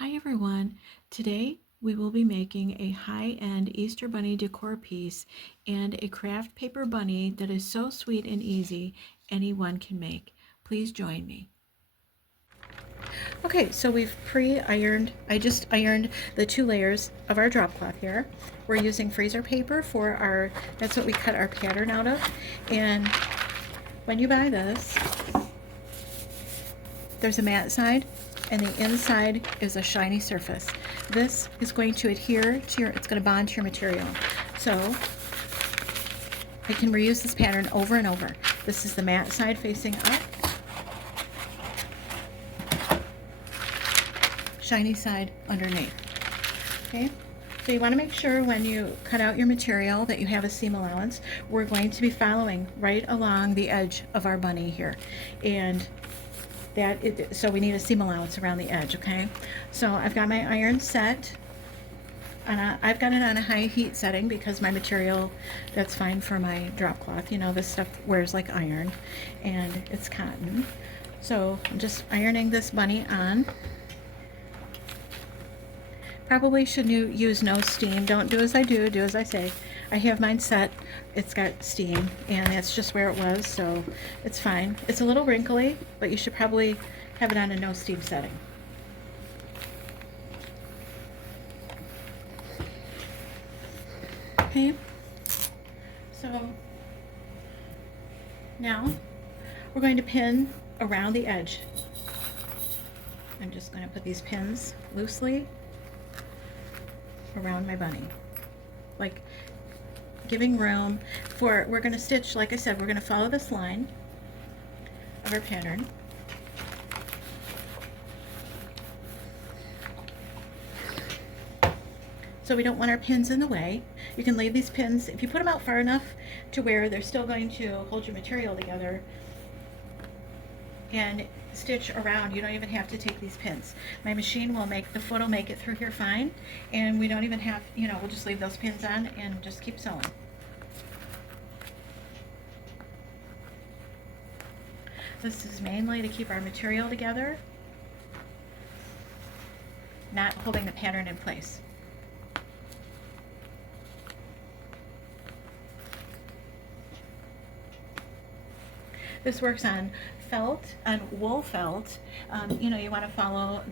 Hi everyone! Today we will be making a high-end Easter Bunny decor piece and a craft paper bunny that is so sweet and easy anyone can make. Please join me. Okay, so we've pre-ironed, I just ironed the 2 layers of our drop cloth here. We're using freezer paper for that's what we cut our pattern out of. And when you buy this, there's a matte side and the inside is a shiny surface. This is going to adhere to it's going to bond to your material. So I can reuse this pattern over and over. This is the matte side facing up. Shiny side underneath. Okay? So you want to make sure when you cut out your material that you have a seam allowance. We're going to be following right along the edge of our bunny here. And so we need a seam allowance around the edge, okay? So I've got my iron set. I've got it on a high heat setting because my material, that's fine for my drop cloth. You know, this stuff wears like iron and it's cotton. So I'm just ironing this bunny on. Probably should use no steam. Don't do as I do, do as I say. I have mine set. It's got steam, and that's just where it was, so it's fine. It's a little wrinkly, but you should probably have it on a no steam setting. Okay, so now we're going to pin around the edge. I'm just going to put these pins loosely around my bunny, like giving room for, we're going to stitch, like I said, we're going to follow this line of our pattern. So we don't want our pins in the way. You can leave these pins, if you put them out far enough to where they're still going to hold your material together and stitch around. You don't even have to take these pins. My machine will the foot will make it through here fine, and we don't even have, we'll just leave those pins on and just keep sewing. This is mainly to keep our material together, not holding the pattern in place. This works on felt, on wool felt. You want to follow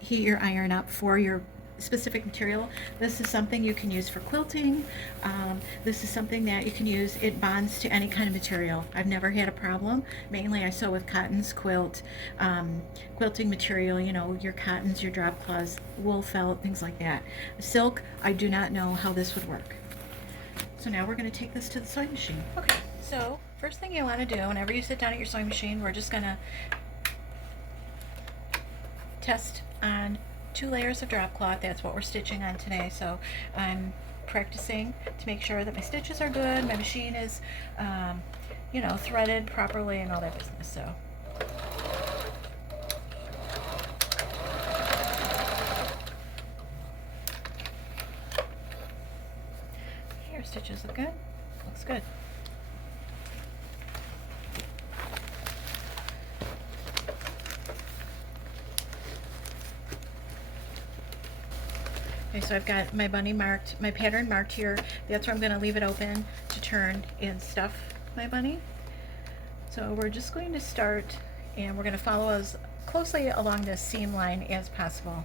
heat your iron up for your specific material. This is something you can use for quilting. This is something that you can use. It bonds to any kind of material. I've never had a problem. Mainly I sew with cottons, quilting material, your cottons, your drop cloths, wool felt, things like that. Silk, I do not know how this would work. So now we're going to take this to the sewing machine. Okay, so first thing you want to do whenever you sit down at your sewing machine, we're just going to test on 2 layers of drop cloth. That's what we're stitching on today. So I'm practicing to make sure that my stitches are good, my machine is threaded properly and all that business. So here, stitches look good. Looks good. Okay, so I've got my bunny marked, my pattern marked here. That's where I'm going to leave it open to turn and stuff my bunny. So we're just going to start, and we're going to follow as closely along this seam line as possible.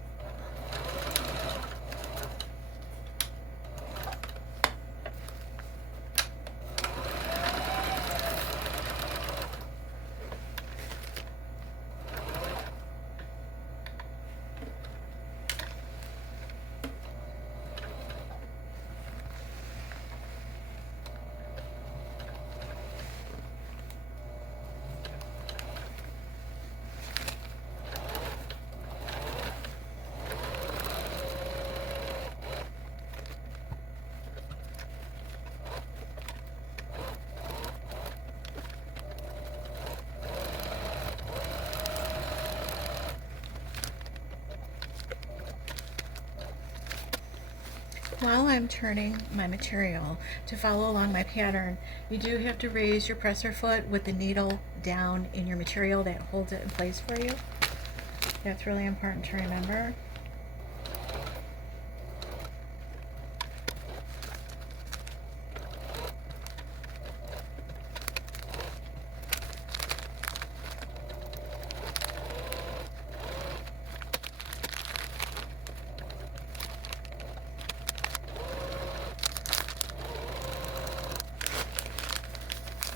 While I'm turning my material to follow along my pattern, you do have to raise your presser foot with the needle down in your material. That holds it in place for you. That's really important to remember.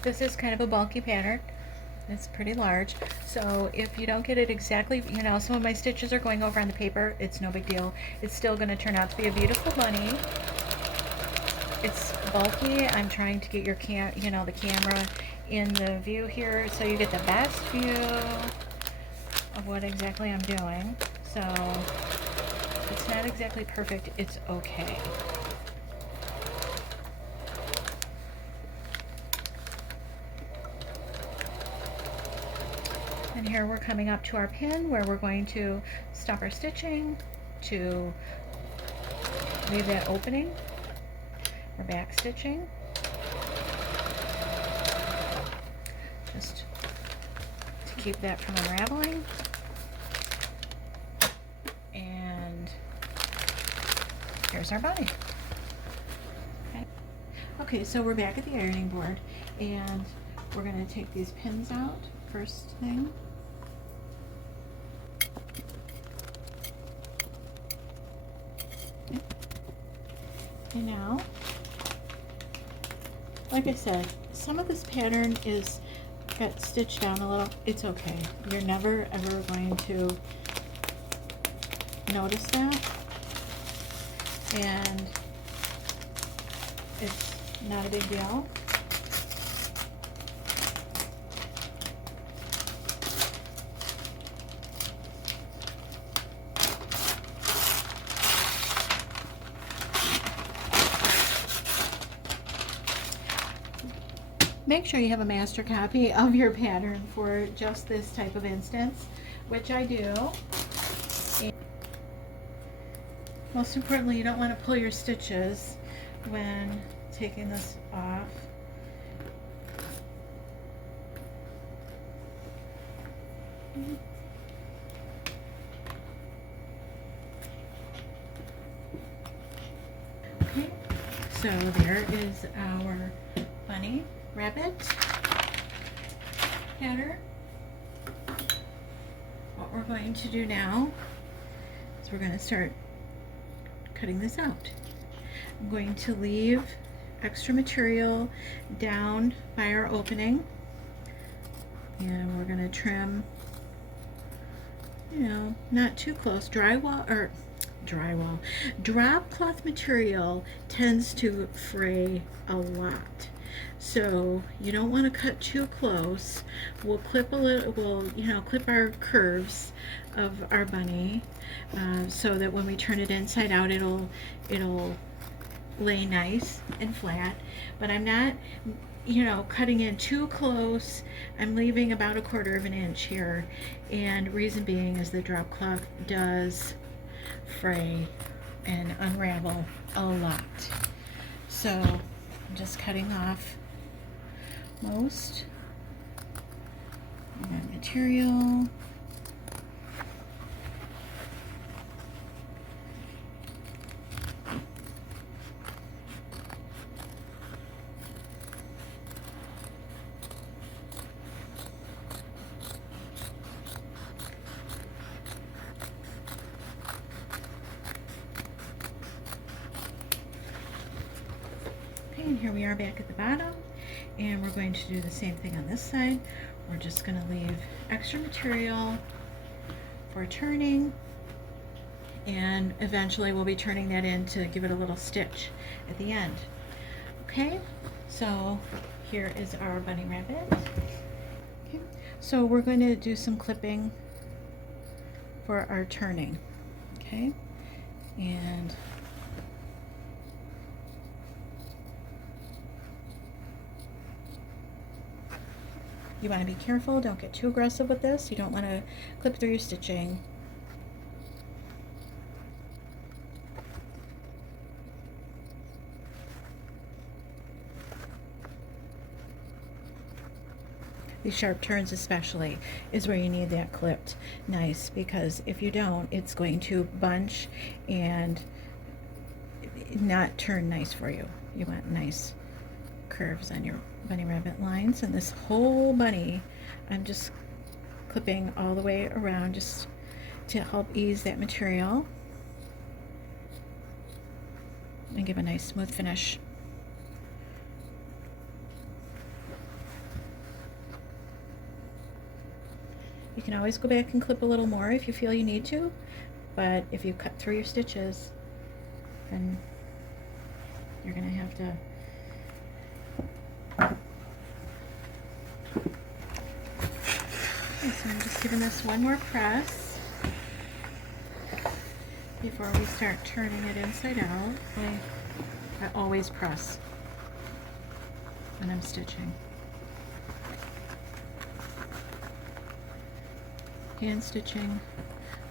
This is kind of a bulky pattern. It's pretty large, so if you don't get it exactly, you know, some of my stitches are going over on the paper. It's no big deal. It's still going to turn out to be a beautiful bunny. It's bulky. I'm trying to get your the camera in the view here so you get the best view of what exactly I'm doing. So if it's not exactly perfect, it's okay. And here we're coming up to our pin where we're going to stop our stitching to leave that opening. We're back stitching. Just to keep that from unraveling. And here's our bunny. Okay, so we're back at the ironing board, and we're going to take these pins out first thing. And now, like I said, some of this pattern got stitched down a little. It's okay. You're never ever going to notice that, and it's not a big deal. Make sure you have a master copy of your pattern for just this type of instance, which I do. And most importantly, you don't want to pull your stitches when taking this off. Okay, so there is our bunny rabbit pattern. What we're going to do now is we're going to start cutting this out. I'm going to leave extra material down by our opening, and we're going to trim, you know, not too close. Drywall, drop cloth material tends to fray a lot. So you don't want to cut too close. We'll clip a little, clip our curves of our bunny so that when we turn it inside out, it'll lay nice and flat. But I'm not, cutting in too close. I'm leaving about 1/4 of an inch here, and reason being is the drop cloth does fray and unravel a lot. So I'm just cutting off most of that material. Okay, and here we are back at the bottom. And we're going to do the same thing on this side. We're just going to leave extra material for turning, and eventually we'll be turning that in to give it a little stitch at the end. Okay, so here is our bunny rabbit. Okay, so we're going to do some clipping for our turning. Okay, and you want to be careful, don't get too aggressive with this. You don't want to clip through your stitching. These sharp turns especially is where you need that clipped nice, because if you don't, it's going to bunch and not turn nice for you. You want nice curves on your bunny rabbit lines, and this whole bunny I'm just clipping all the way around just to help ease that material and give a nice smooth finish. You can always go back and clip a little more if you feel you need to, but if you cut through your stitches, then you're going to have to okay, so I'm just giving this one more press before we start turning it inside out. I always press when I'm stitching. Hand stitching,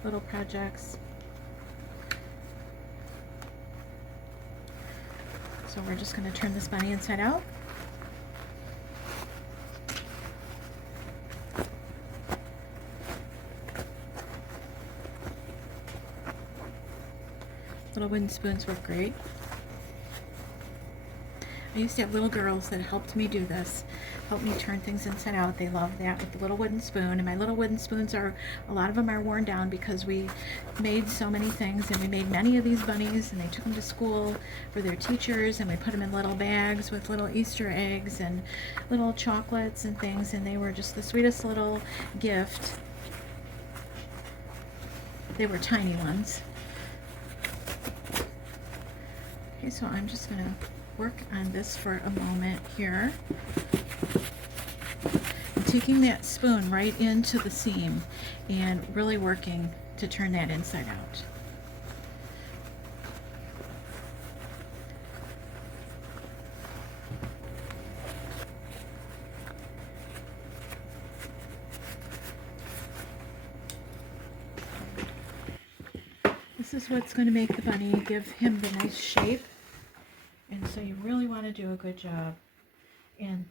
little projects. So we're just going to turn this bunny inside out. Little wooden spoons work great. I used to have little girls that helped me do this, helped me turn things inside out. They love that with the little wooden spoon. And my little wooden spoons are, a lot of them are worn down because we made so many things, and we made many of these bunnies, and they took them to school for their teachers, and we put them in little bags with little Easter eggs and little chocolates and things, and they were just the sweetest little gift. They were tiny ones. Okay, so I'm just going to work on this for a moment here. I'm taking that spoon right into the seam and really working to turn that inside out. This is what's going to make the bunny, give him the nice shape. And so you really want to do a good job and,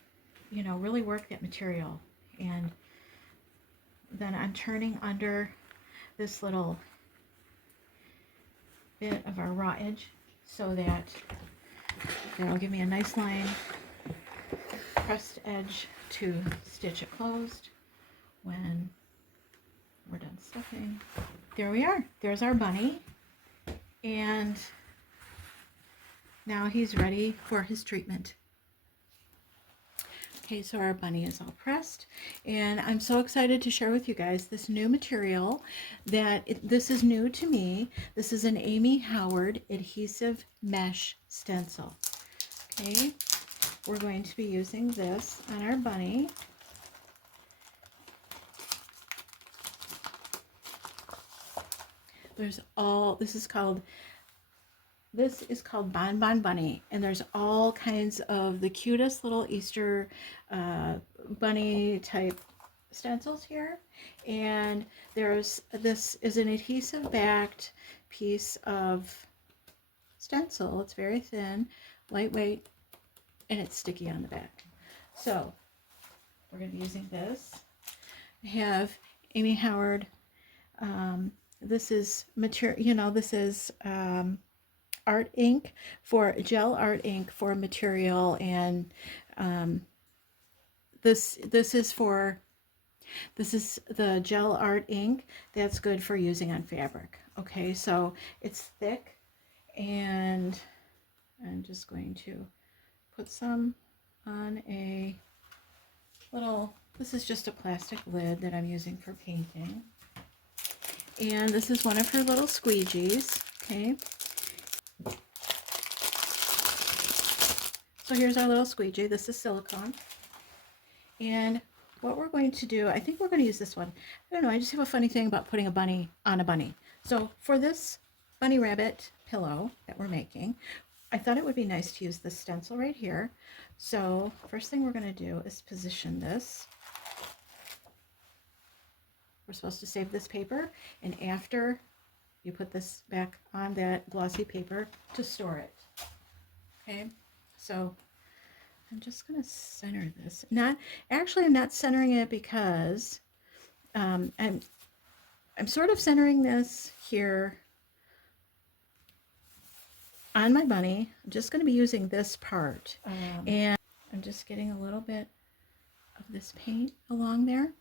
you know, really work that material. And then I'm turning under this little bit of our raw edge so that it'll give me a nice line, pressed edge to stitch it closed when we're done stuffing. There we are. There's our bunny. And now he's ready for his treatment. Okay, so our bunny is all pressed, and I'm so excited to share with you guys this new material this is new to me. This is an Amy Howard adhesive mesh stencil. Okay, we're going to be using this on our bunny. This is called Bon Bon Bunny, and there's all kinds of the cutest little Easter bunny type stencils here. And this is an adhesive backed piece of stencil. It's very thin, lightweight, and it's sticky on the back. So we're going to be using this. I have Amy Howard. This is material, you know, this is art ink for gel art ink for material, and this is the gel art ink that's good for using on fabric. Okay, so it's thick, and I'm just going to put some on a little, this is just a plastic lid that I'm using for painting. And this is one of her little squeegees. Okay, so here's our little squeegee. This is silicone. And what we're going to do, I think we're going to use this one. I don't know, I just have a funny thing about putting a bunny on a bunny. So for this bunny rabbit pillow that we're making, I thought it would be nice to use this stencil right here. So first thing we're going to do is position this. We're supposed to save this paper, and after you put this back on that glossy paper to store it. Okay, so I'm just going to center this. I'm not centering it because I'm sort of centering this here on my bunny. I'm just going to be using this part, and I'm just getting a little bit of this paint along there.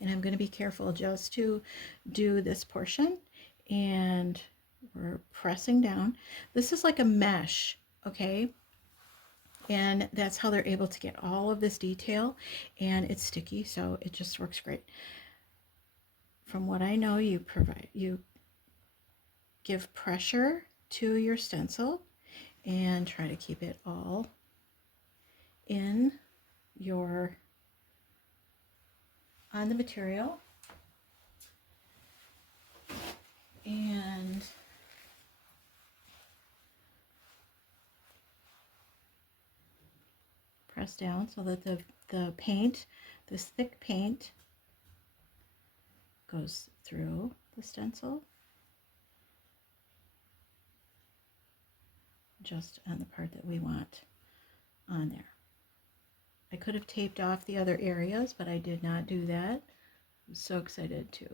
And I'm going to be careful just to do this portion, and we're pressing down. This is like a mesh, okay? And that's how they're able to get all of this detail, and it's sticky, so it just works great. from what I know, you give pressure to your stencil and try to keep it all in on the material, and press down so that the paint, this thick paint, goes through the stencil just on the part that we want on there. I could have taped off the other areas, but I did not do that. I'm so excited to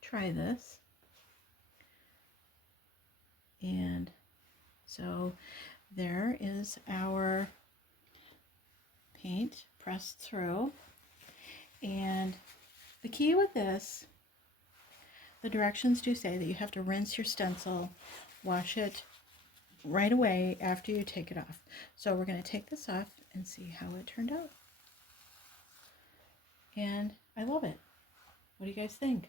try this. And so there is our paint pressed through. And the key with this, the directions do say that you have to rinse your stencil, wash it right away after you take it off. So we're going to take this off and see how it turned out. And I love it. What do you guys think?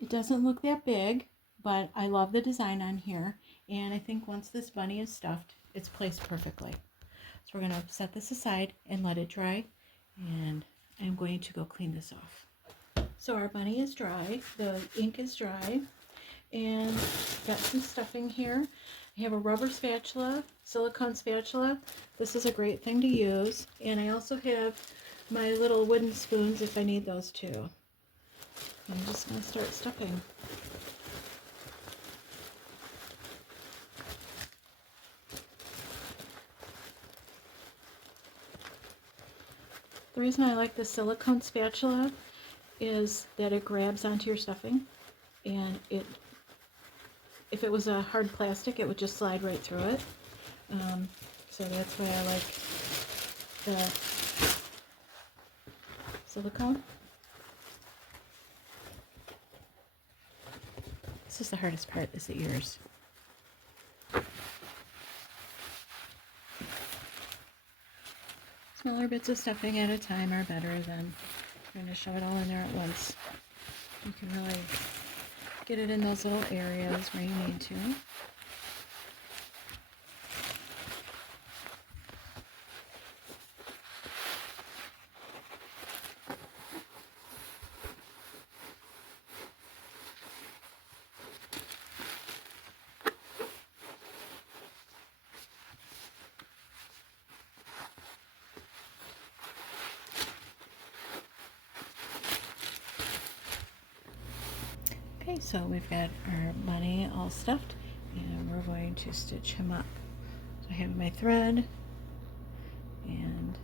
It doesn't look that big, but I love the design on here, and I think once this bunny is stuffed, it's placed perfectly. So we're going to set this aside and let it dry, and I'm going to go clean this off. So our bunny is dry, the ink is dry, and got some stuffing here. I have a rubber spatula, silicone spatula. This is a great thing to use, and I also have my little wooden spoons if I need those too. I'm just going to start stuffing. The reason I like the silicone spatula is that it grabs onto your stuffing, and if it was a hard plastic, it would just slide right through it. So that's why I like the silicone. This is the hardest part, is the ears. Smaller bits of stuffing at a time are better than trying to shove it all in there at once. You can really get it in those little areas where you need to. Okay, so we've got our bunny all stuffed, and we're going to stitch him up. So I have my thread, and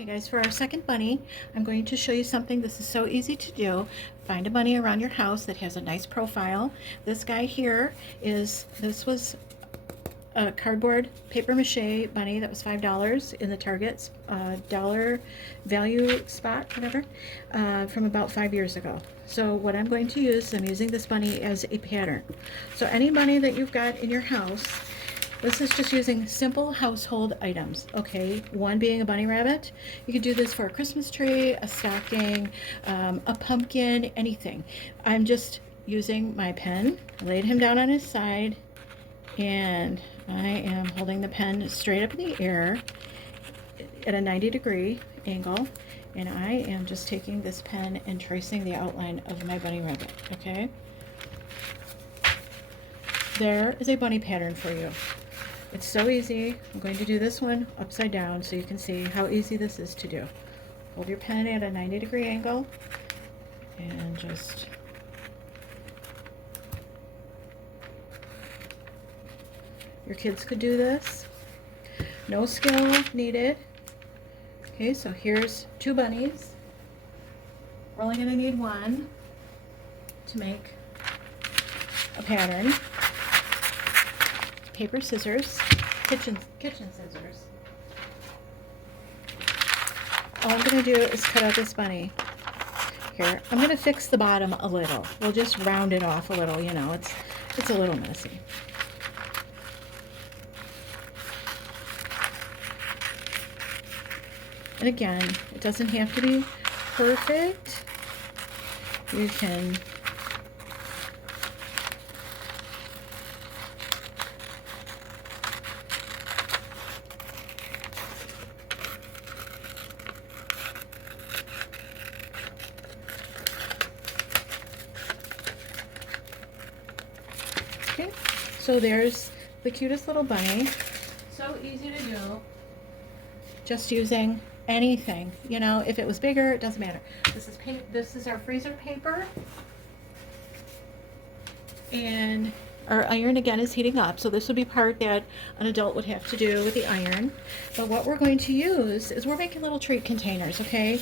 okay guys, for our second bunny, I'm going to show you something. This is so easy to do. Find a bunny around your house that has a nice profile. This guy here this was a cardboard paper mache bunny that was $5 in the Target's dollar value spot, whatever, from about 5 years ago. So what I'm going to use, I'm using this bunny as a pattern. So any bunny that you've got in your house, this is just using simple household items, okay? One being a bunny rabbit. You could do this for a Christmas tree, a stocking, a pumpkin, anything. I'm just using my pen. I laid him down on his side, and I am holding the pen straight up in the air, at a 90-degree angle, and I am just taking this pen and tracing the outline of my bunny rabbit, okay? There is a bunny pattern for you. It's so easy. I'm going to do this one upside down so you can see how easy this is to do. Hold your pen at a 90-degree angle and just your kids could do this. No skill needed. Okay, so here's 2 bunnies. We're only going to need 1 to make a pattern. Paper, scissors, kitchen scissors. All I'm going to do is cut out this bunny. Here, I'm going to fix the bottom a little. We'll just round it off a little, you know, it's a little messy. And again, it doesn't have to be perfect. You can okay, so there's the cutest little bunny. So easy to do. Just using anything, you know, if it was bigger, it doesn't matter. This is our freezer paper, and our iron again is heating up, so this would be part that an adult would have to do with the iron. But what we're going to use is we're making little treat containers, okay?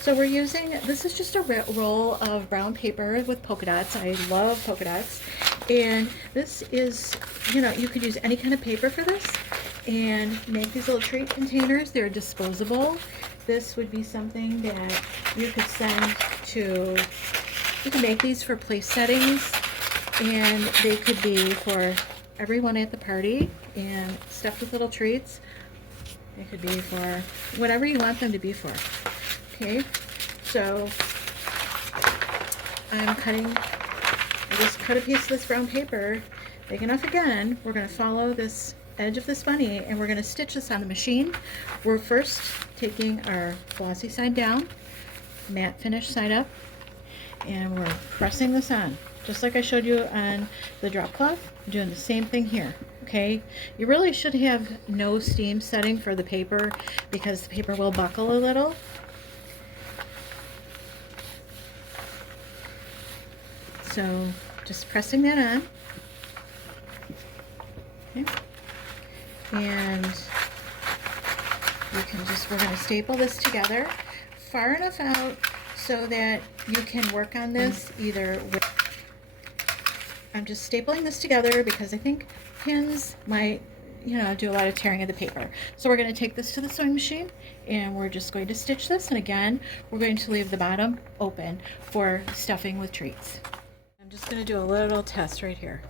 So we're using, this is just a roll of brown paper with polka dots. I love polka dots, and this is, you know, you could use any kind of paper for this and make these little treat containers. They're disposable. This would be something that you could send to, you can make these for place settings, and they could be for everyone at the party and stuffed with little treats. They could be for whatever you want them to be for. Okay, so I just cut a piece of this brown paper big enough again. We're going to follow this edge of this bunny, and we're going to stitch this on the machine. We're first taking our glossy side down, matte finish side up, and we're pressing this on just like I showed you on the drop cloth. I'm doing the same thing here. Okay, you really should have no steam setting for the paper because the paper will buckle a little. So just pressing that on. Okay. And you can just, we're going to staple this together far enough out so that you can work on this either with, I'm just stapling this together because I think pins might, you know, do a lot of tearing of the paper. So we're going to take this to the sewing machine and we're just going to stitch this, and again we're going to leave the bottom open for stuffing with treats. I'm just going to do a little test right here.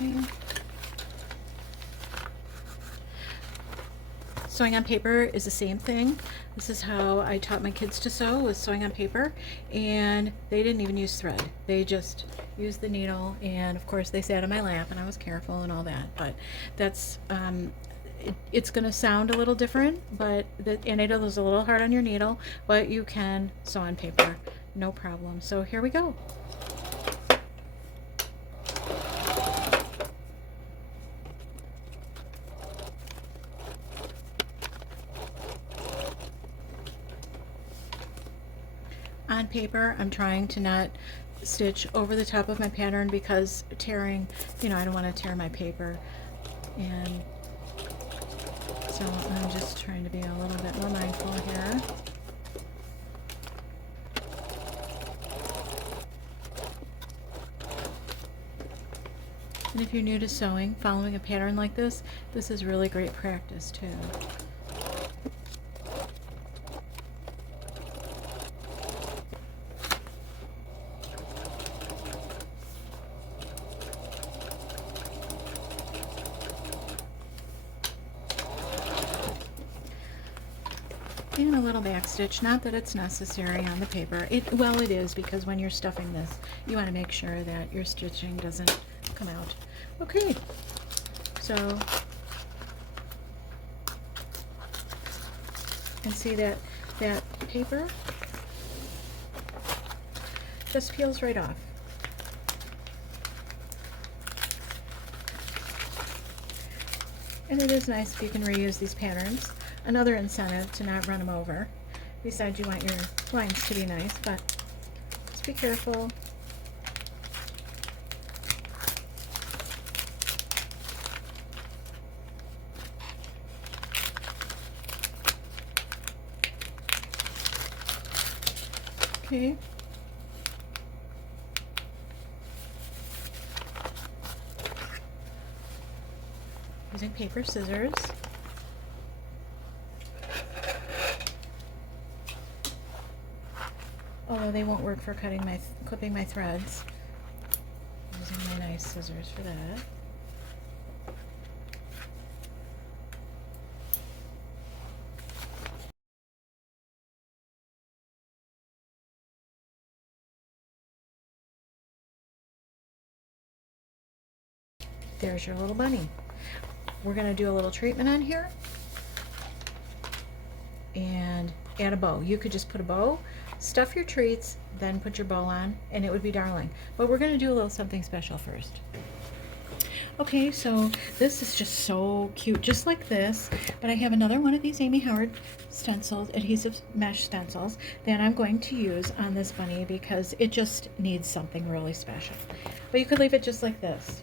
Okay. Sewing on paper is the same thing. This is how I taught my kids to sew, was sewing on paper, and they didn't even use thread. They just used the needle, and of course they sat on my lap and I was careful and all that, but that's it's going to sound a little different, but the needle is a little hard on your needle, but you can sew on paper, no problem. So here we go. On paper, I'm trying to not stitch over the top of my pattern because tearing, you know, I don't want to tear my paper, and so I'm just trying to be a little bit more mindful here. And if you're new to sewing, following a pattern like this is really great practice too. And a little back stitch, not that it's necessary on the paper. Well, it is, because when you're stuffing this, you want to make sure that your stitching doesn't come out. Okay, so you can see that paper just peels right off. And it is nice if you can reuse these patterns. Another incentive to not run them over. Besides, you want your lines to be nice, but just be careful. Okay. Using paper scissors. Although they won't work for clipping my threads. Using my nice scissors for that. There's your little bunny. We're going to do a little treatment on here and add a bow. You could just put a bow, stuff your treats, then put your bow on, and it would be darling. But we're going to do a little something special first. Okay, so this is just so cute, just like this, but I have another one of these Amy Howard stencils, adhesive mesh stencils, that I'm going to use on this bunny because it just needs something really special. But you could leave it just like this.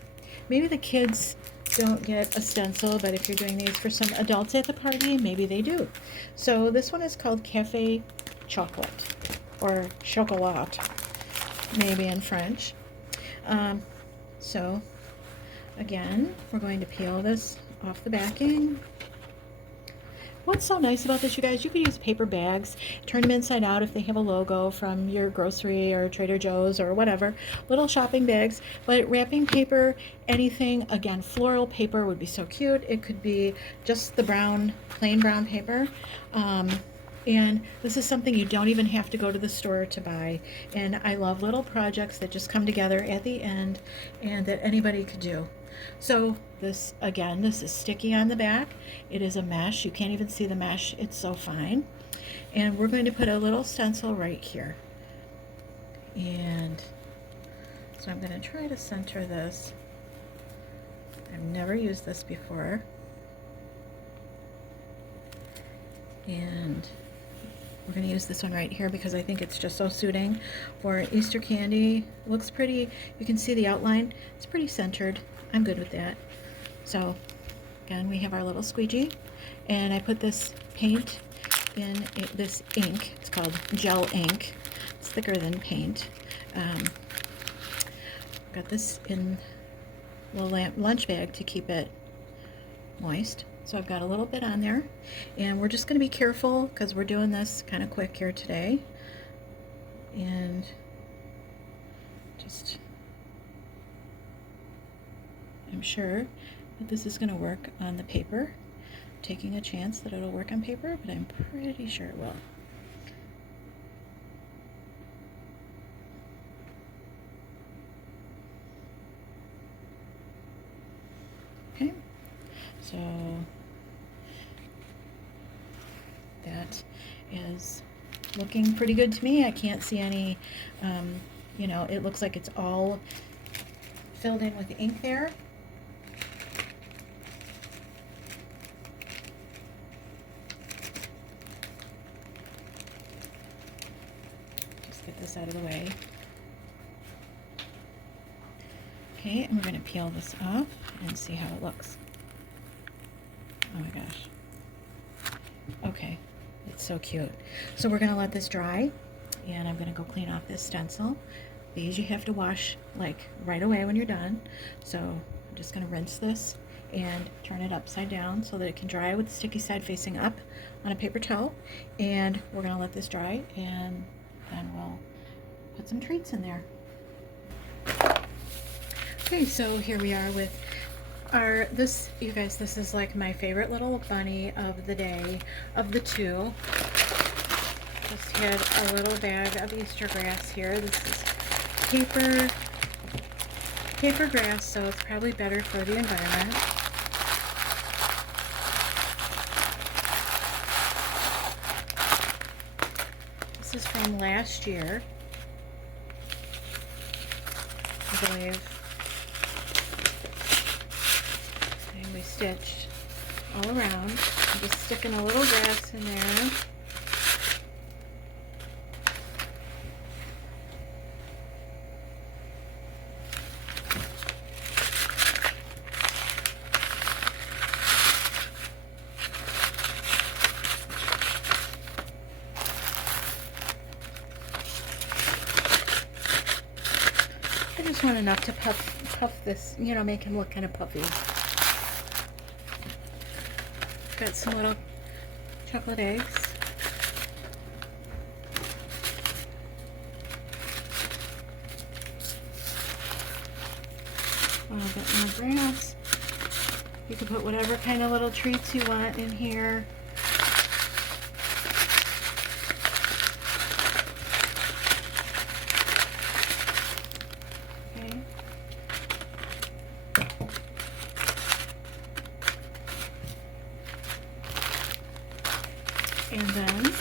Maybe the kids don't get a stencil, but if you're doing these for some adults at the party, maybe they do. So this one is called Cafe Chocolate, or Chocolat, maybe in French. So again, we're going to peel this off the backing. What's so nice about this, you guys, you could use paper bags, turn them inside out if they have a logo from your grocery or Trader Joe's or whatever, little shopping bags, but wrapping paper, anything, again, floral paper would be so cute. It could be just the brown, plain brown paper. And this is something you don't even have to go to the store to buy. And I love little projects that just come together at the end and that anybody could do. So this, again, this is sticky on the back. It is a mesh. You can't even see the mesh. It's so fine. And we're going to put a little stencil right here. And so I'm going to try to center this. I've never used this before. And we're going to use this one right here because I think it's just so suiting for Easter candy. It looks pretty. You can see the outline. It's pretty centered. I'm good with that. So again, we have our little squeegee, and I put this paint in this ink. It's called gel ink. It's thicker than paint. Got this in a little lunch bag to keep it moist. So I've got a little bit on there, and we're just going to be careful because we're doing this kind of quick here today. And just, I'm sure that this is going to work on the paper. I'm taking a chance that it'll work on paper, but I'm pretty sure it will. Okay, so that is looking pretty good to me. I can't see any, you know, it looks like it's all filled in with ink there. Just get this out of the way. Okay, and we're going to peel this off and see how it looks. Oh my gosh. Okay, it's so cute. So we're going to let this dry, and I'm going to go clean off this stencil. These you have to wash like right away when you're done. So I'm just going to rinse this and turn it upside down so that it can dry with the sticky side facing up on a paper towel. And we're going to let this dry, and then we'll put some treats in there. Okay, so here we are with this, you guys, this is like my favorite little bunny of the day, of the two. Just had a little bag of Easter grass here. This is paper grass, so it's probably better for the environment. This is from last year, I believe. And we stitched all around. I'm just sticking a little grass in there. I just want enough to puff this, you know, make him look kind of puffy. Got some little chocolate eggs. A little bit more grass. You can put whatever kind of little treats you want in here. Okay. And then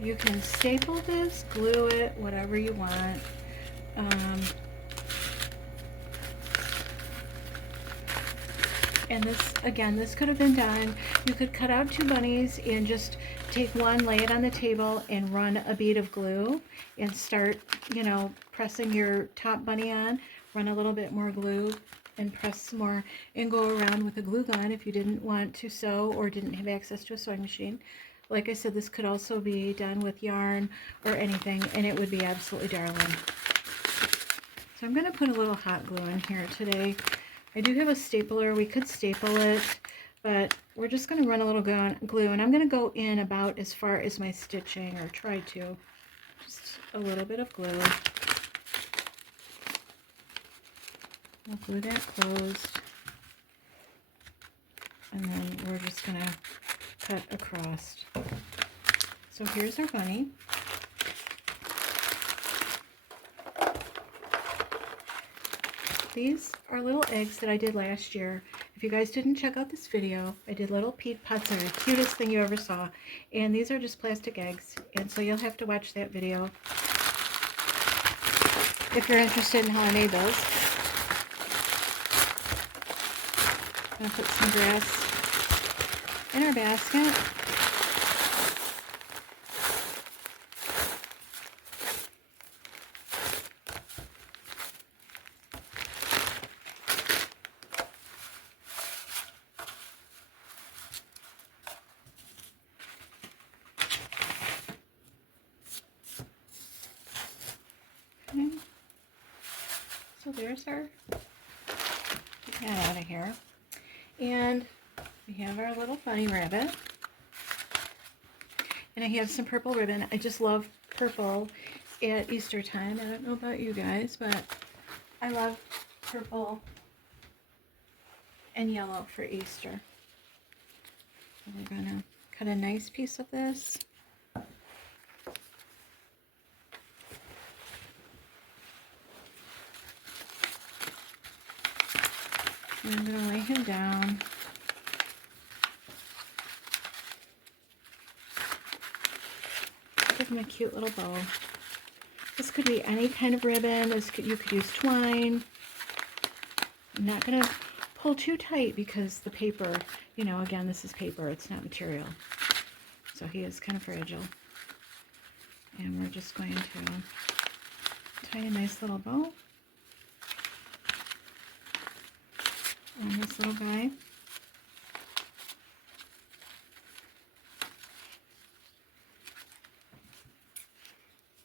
you can staple this, glue it, whatever you want. And this, again, this could have been done. You could cut out 2 bunnies and just take one, lay it on the table, and run a bead of glue and start, you know, pressing your top bunny on. Run a little bit more glue and press some more, and go around with a glue gun if you didn't want to sew or didn't have access to a sewing machine. Like I said, this could also be done with yarn or anything, and it would be absolutely darling. So I'm going to put a little hot glue in here today. I do have a stapler. We could staple it, but we're just going to run a little glue, and I'm going to go in about as far as my stitching, or try to. Just a little bit of glue. We'll glue that closed, and then we're just going to cut across. So here's our bunny. These are little eggs that I did last year. If you guys didn't check out this video, I did little peat pots. They're the cutest thing you ever saw. And these are just plastic eggs. And so you'll have to watch that video if you're interested in how I made those. I'm going to put some grass in our basket. Okay. So there's our, get that out of here. And we have our little bunny rabbit. And I have some purple ribbon. I just love purple at Easter time. I don't know about you guys, but I love purple and yellow for Easter. So we're going to cut a nice piece of this. And I'm going to lay him down. Give him a cute little bow. This could be any kind of ribbon. You could use twine. I'm not going to pull too tight because the paper, you know, again, this is paper. It's not material. So he is kind of fragile. And we're just going to tie a nice little bow on this little guy.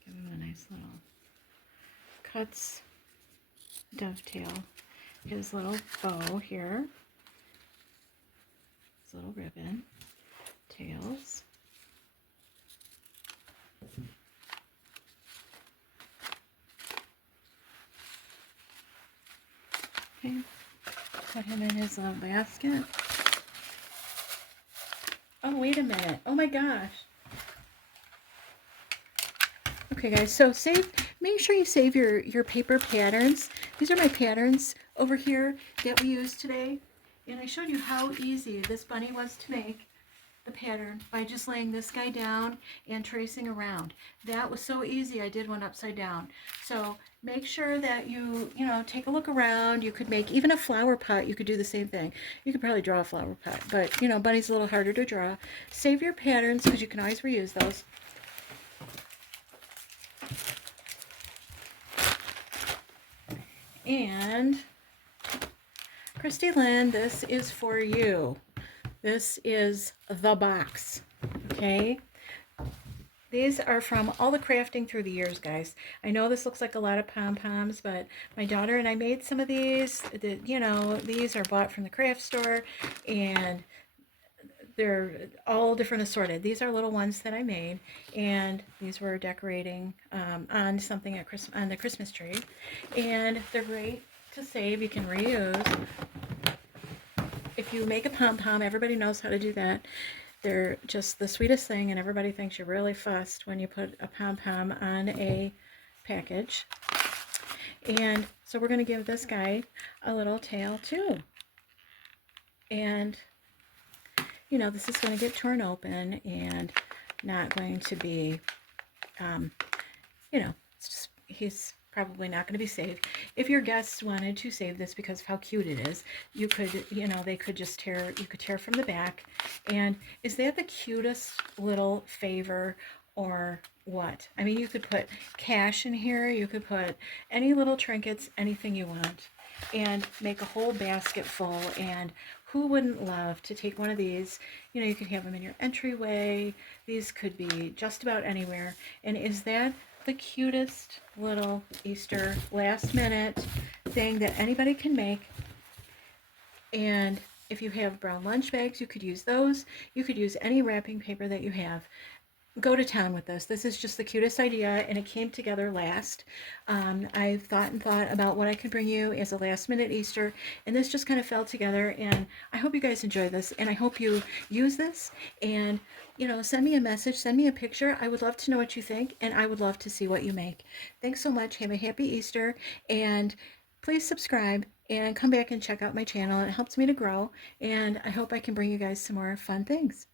Give him a nice little cuts, dovetail his little bow here, his little ribbon, tails. Okay, put him in his little basket. Oh, wait a minute. Oh my gosh. Okay guys, so make sure you save your paper patterns. These are my patterns over here that we used today. And I showed you how easy this bunny was to make the pattern by just laying this guy down and tracing around. That was so easy. I did one upside down. So make sure that you take a look around. You could make even a flower pot. You could do the same thing. You could probably draw a flower pot, but bunny's a little harder to draw. Save your patterns because you can always reuse those. And Christy Lynn, this is for you. This is the box, okay? These are from all the crafting through the years, guys. I know this looks like a lot of pom-poms, but my daughter and I made some of these. These are bought from the craft store, and they're all different assorted. These are little ones that I made, and these were decorating on something on the Christmas tree, and they're great to save. You can reuse. If you make a pom-pom, everybody knows how to do that. They're just the sweetest thing, and everybody thinks you're really fussed when you put a pom-pom on a package. And so we're going to give this guy a little tail too. And this is going to get torn open and not going to be, he's probably not going to be saved. If your guests wanted to save this because of how cute it is, you could, they could just you could tear from the back. And is that the cutest little favor or what? I mean, you could put cash in here. You could put any little trinkets, anything you want, and make a whole basket full. And who wouldn't love to take one of these? You could have them in your entryway. These could be just about anywhere. And is that the cutest little Easter last minute thing that anybody can make? And if you have brown lunch bags, you could use those. You could use any wrapping paper that you have. Go to town with this. This is just the cutest idea, and it came together last. I thought about what I could bring you as a last minute Easter, and this just kind of fell together, and I hope you guys enjoy this, and I hope you use this, and send me a message, send me a picture. I would love to know what you think, and I would love to see what you make. Thanks so much. Have a happy Easter, and please subscribe and come back and check out my channel. It helps me to grow, and I hope I can bring you guys some more fun things.